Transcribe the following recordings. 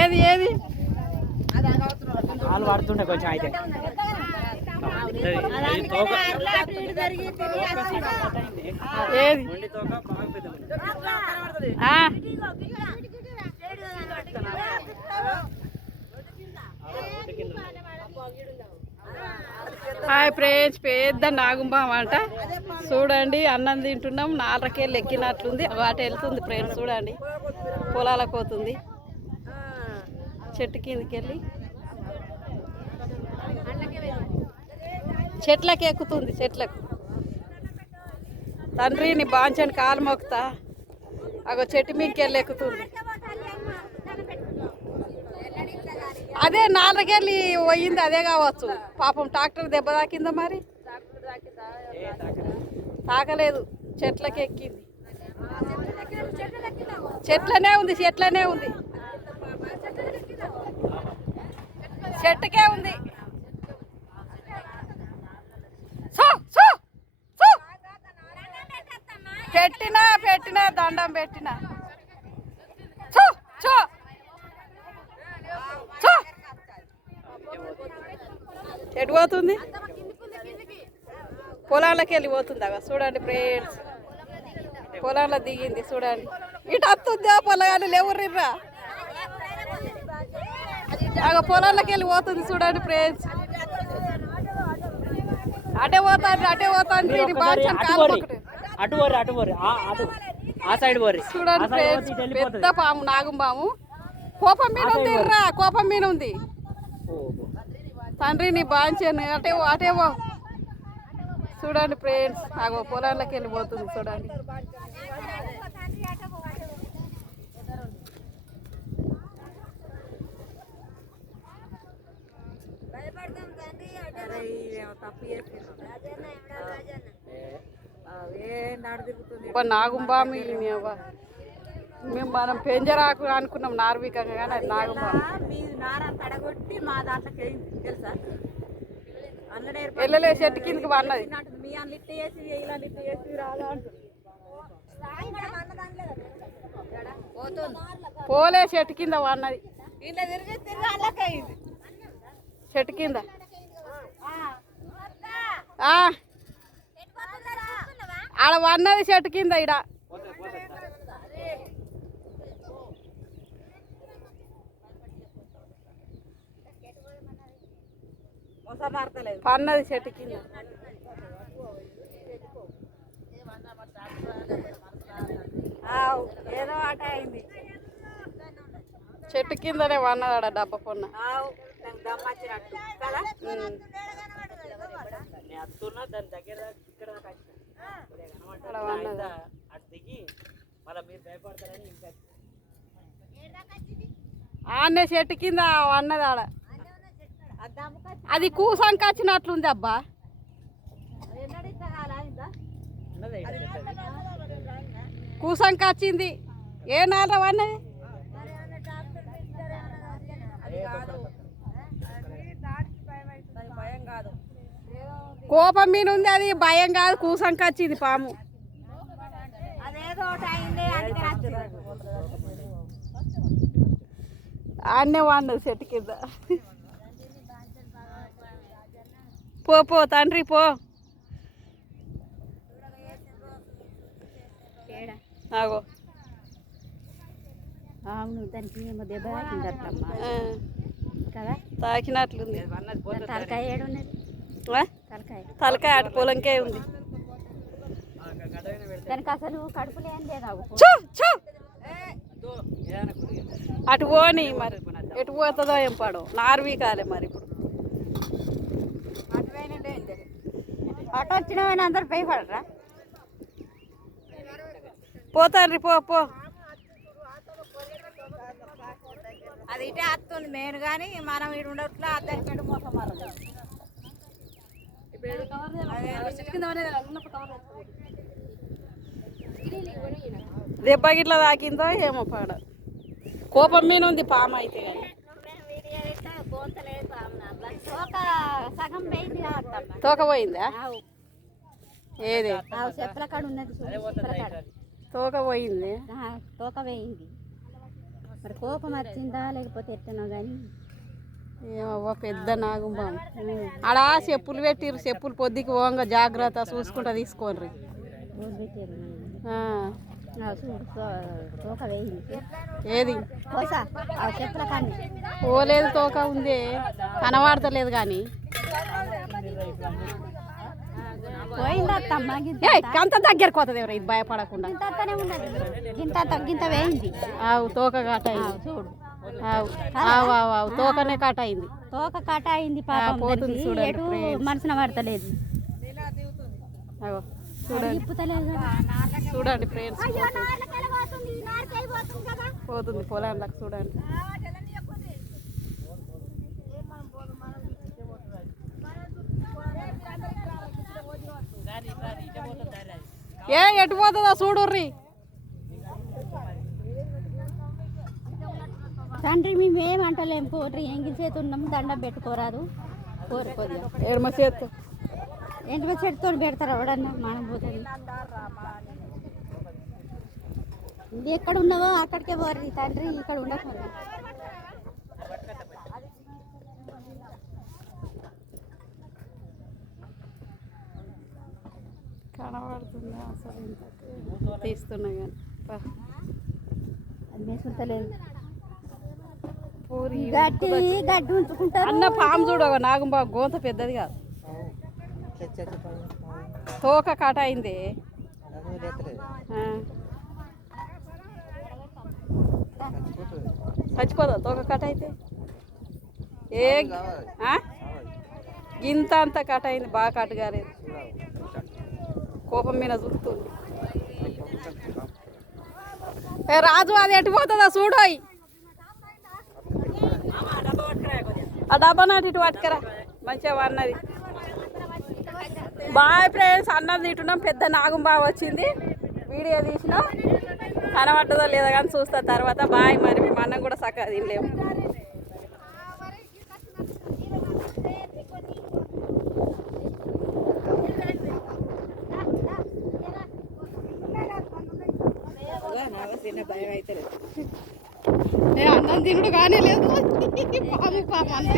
ఏది ఏది వాళ్ళు పడుతుండే కొంచెం అయితే ఏది హాయ్ ఫ్రెండ్స్, పెద్ద నాగుంబాం అంట. చూడండి, అన్నం తింటున్నాం. 4 ఎక్కినట్లుంది. వాటి వెళ్తుంది ఫ్రెండ్స్. చూడండి, పొలాలకు పోతుంది. చెట్టు కిందకి వెళ్ళి చెట్లకు ఎక్కుతుంది. చెట్లకు తండ్రి నీ బాంచని కాలు మొక్కుతా. అగో చెట్టు మీదకి వెళ్ళి ఎక్కుతుంది. అదే 4 వెళ్ళి పోయింది. అదే కావచ్చు. పాపం ట్రాక్టర్ దెబ్బ తాకిందో మరి. తాకలేదు, చెట్లకి ఎక్కింది. చెట్లనే ఉంది, చెట్లనే ఉంది, చెట్టుకే ఉంది. పెట్టినా దండం పెట్టినా. ఎటు పోతుంది? పొలాలకి వెళ్ళిపోతుంది. అవ చూడండి ఫ్రెండ్స్, పొలాల్లో దిగింది. చూడండి, ఇటు వస్తుంది. పొలాలు లేవుర్రా. అగ పొలాలకి వెళ్ళిపోతుంది. చూడండి ఫ్రెండ్స్, అటే పోతాను. చూడండి ఫ్రెండ్స్, పెద్ద పాము, నాగుంబాము. కోపం మీద ఉంది రా, కోపం మీద ఉంది. తండ్రి నీ బాంచాను. అటేవో చూడండి ఫ్రెండ్స్, ఆగో పొలాల్లోకి వెళ్ళిపోతుంది. చూడండి, నాగుంబామి. మేము మనం పెంజరాకు అనుకున్నాం నార్వికంగా, కానీ అది నాగుంబామి. వెళ్ళలే, చెట్టు కిందకి పన్నది. పోలే, చెట్టు కింద పన్నది. చెట్టు కింద ఆడ పన్నది, చెట్టు కింద. ఇడ పన్నది, చెట్టు కింద. ఏదో ఆట అయింది. చెట్టు కిందనే పన్నది. ఆడ డబ్బా పొన్న. ఆనే చెట్టు కింద అన్నది. ఆడ అది కూసంకి వచ్చినట్లుంది. అబ్బా, కూసంకి వచ్చింది. ఏ నాలుగు అన్నది. కోపం మీద ఉంది. అది భయం కాదు, కూసంకి వచ్చింది పాము. ఆడనే వాడినది చెట్టు కింద. పో తండ్రి పో. ఆగో అవును, దానికి ఏమో దెబ్బ తాకిందమ్మా కదా, తాకినట్లుంది. తలకాయ ఏడున్నది? తలకాయ అటు పొలంకే ఉంది. దానికి అసలు కడుపులో ఏం లేదు. అటు పోని మరి, ఎటు పోతుందో ఏం పడో. నార్వీ కాలే మరి. ఇప్పుడు అటు వచ్చిన అందరు భయపడరా? పోతాండ్రి పో. అది ఇటే వస్తుంది మెయిన్, కానీ మనం ఇటు ఉండట్లా. అద్దరికేడు మోసం మారదు. దెబ్బ గిట్లా తాకిందో ఏమో పాడ. కోపం మీద ఉంది పాము అయితే. తోక పోయిందా? ఏది చెప్పుల కాడ ఉన్నది. తోక పోయింది. తోక పోయింది. మరి కోపం వచ్చిందా లేకపోతే ఎట్టనో కానీ ఏమవ్వ పెద్ద నాగుంబాం. ఆడ చెప్పులు పెట్టిర్రు, చెప్పులు పొద్దుకి పోంగా జాగ్రత్త చూసుకుంటా తీసుకోండి. తోక వేయింది ఏది చెప్పుల కానీ పోలేదు, తోక ఉంది కనబడతలేదు కానీ పోయిందమ్మా. అంత దగ్గరకు పోతుంది ఎవరు, ఇది భయపడకుండా. గింత వేయింది. ఆవు తోక కాట అయింది చూడు. ఆవు తోకనే కాట అయింది. తోక కాట అయింది పోతుంది చూడండి. మనసున పడతలేదు చూడండి చూడండి ఫ్రెండ్స్, పోతుంది పొలంలోకి చూడండి. ఎటు పోతుందో చూడుర్రి. తండ్రి మేమేమంటలేము, పోట్రి ఎంగిల్ చేతి ఉన్నాము, దండం పెట్టుకోరాదు. కోరి కొద్దిగా ఎడమ చేత్తు ఎంటి చెట్టుతో పెడతారు ఎవడన్నా, మనం పోతుంది. ఇది ఎక్కడ ఉన్నావో అక్కడికే పోర్రి తండ్రి, ఇక్కడ ఉండకూడదు. కనబడుతుందా అసలు? ఇంత తీస్తున్నా కానీ అది మేసుంటలేదు. పూరి గడ్డి గడ్డి ఉంచుకుంటారు. అన్న పాము చూడు, ఒక నాగుంబా గోంత పెద్దది కాదు, తోక కాట అయింది. చచ్చిపోదా తోక కాట అయితే? ఏ గింత అంత కాట అయింది, బాగా కాటు కాలేదు. కోపం మీద చూస్తుంది. రాజు అది ఎటు పోతుందా చూడోయ్. ఆ డబ్బా నాటి ఇటు పట్టుకరా, మంచిగా అన్నది. బాయ్ ఫ్రెండ్స్, అన్నం తింటున్నాం. పెద్ద నాగుంబా వచ్చింది, వీడియో తీసినా కనబడ్డదో లేదో కానీ చూస్తా తర్వాత. బాయ్. మరి మేము అన్నం కూడా చక్కగా తినలేము. నేను అన్నం తినుడు కానీ లేదు. పాము పాము అన్నం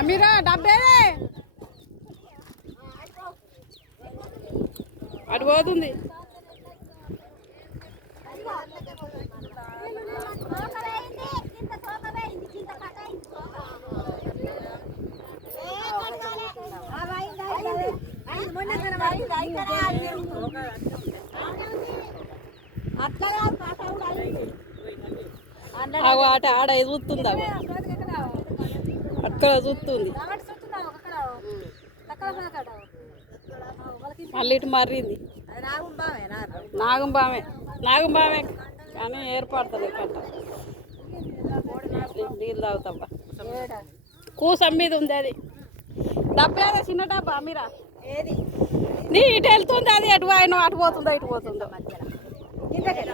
అమీరా డబ్బేదే అటు పోతుంది. ఆట ఆడ చూస్తుంది, అక్కడ చూస్తుంది. మళ్ళీ ఇటు మర్రింది. నాగుంబామే నాగుంబామే కానీ ఏర్పడుతుంది కట్ట. నీళ్ళు తాగుతాబ్బా. కూసం మీద ఉంది అది. డబ్బేదా చిన్న డబ్బా మీరా? నీ ఇటు వెళ్తుంది అది, అటు ఆయన అటు పోతుందో ఇటు పోతుందో.